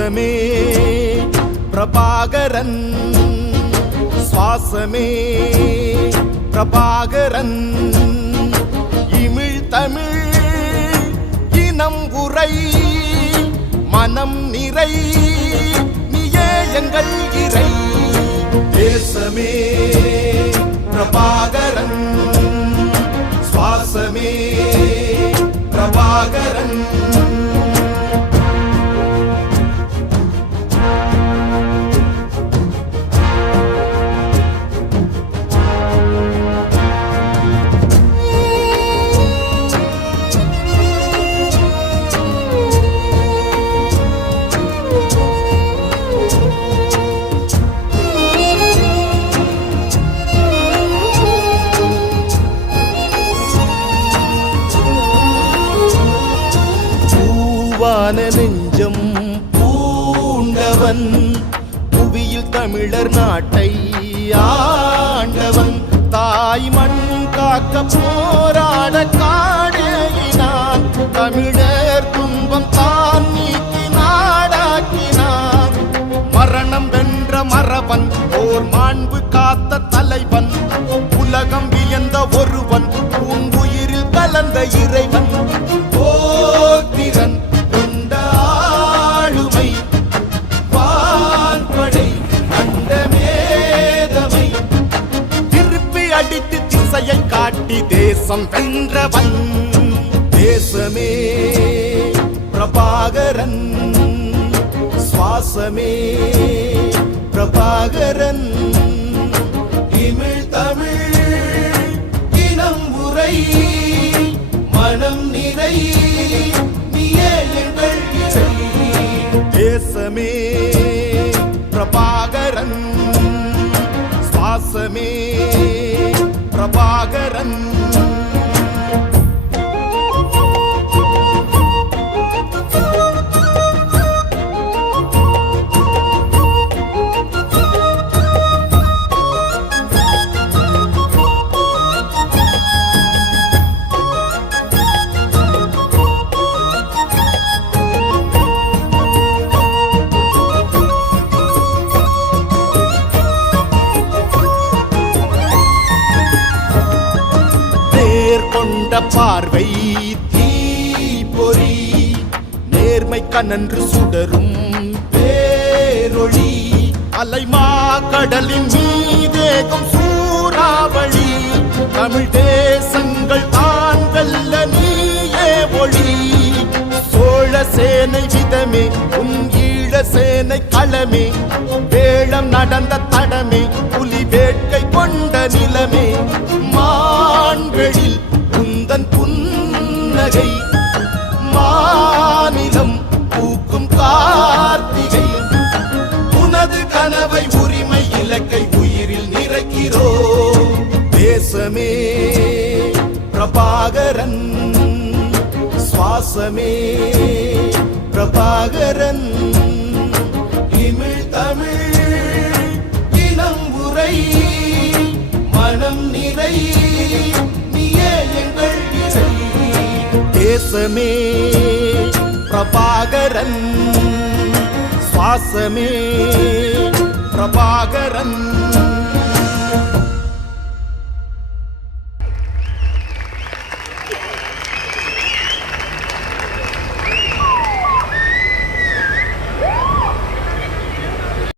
சுவாசமே. பிரபாகரன் சுவாசமே. பிரபாகரன் இமிழ் தமிழ் இனம் உரை. மனம் நிறை நீயே எங்கள் இறை. தேசமே பிரபாகரன். பூவான நெஞ்சம் பூண்டவன். புவியில் தமிழர் நாட்டை ஆண்டவன். தாய் மண் காக்க போராட காடையினான் தமிழர் துன்பம் தா தேசம் வென்றவன் தேசமே பிரபாகரன். சுவாசமே பிரபாகரன். இமிழ் தமிழ் இனம் உரை மனம் நிறை தேசமே பிரபாகரன் சுவாசமே பிரபாகரன். கொண்ட பார்வை தீப்பொறி நேர்மை கண்ணன்று சுடரும் பேரொழி அலைமா கடலின் மீதேகம் சூறாவளி தமிழ் தேசங்கள் தான் வெல்ல நீயே ஒளி. சோழ சேனை விதமே உன் ஈழ சேனை களமே வேளம் நடந்த தடமே புலி வேட்கை கொண்ட நிலமே மான்களில் புன்னகை மாநிலம் பூக்கும் கார்த்திகை. உனது கனவை உரிமை இலக்கை உயிரில் நிறைக்கிறோ. தேசமே பிரபாகரன் சுவாசமே பிரபாகரன். இமிழ் தமிழ் இனம் உரை மனம் நிறை. தேசமே பிரபாகரன் சுவாசமே பிரபாகரன்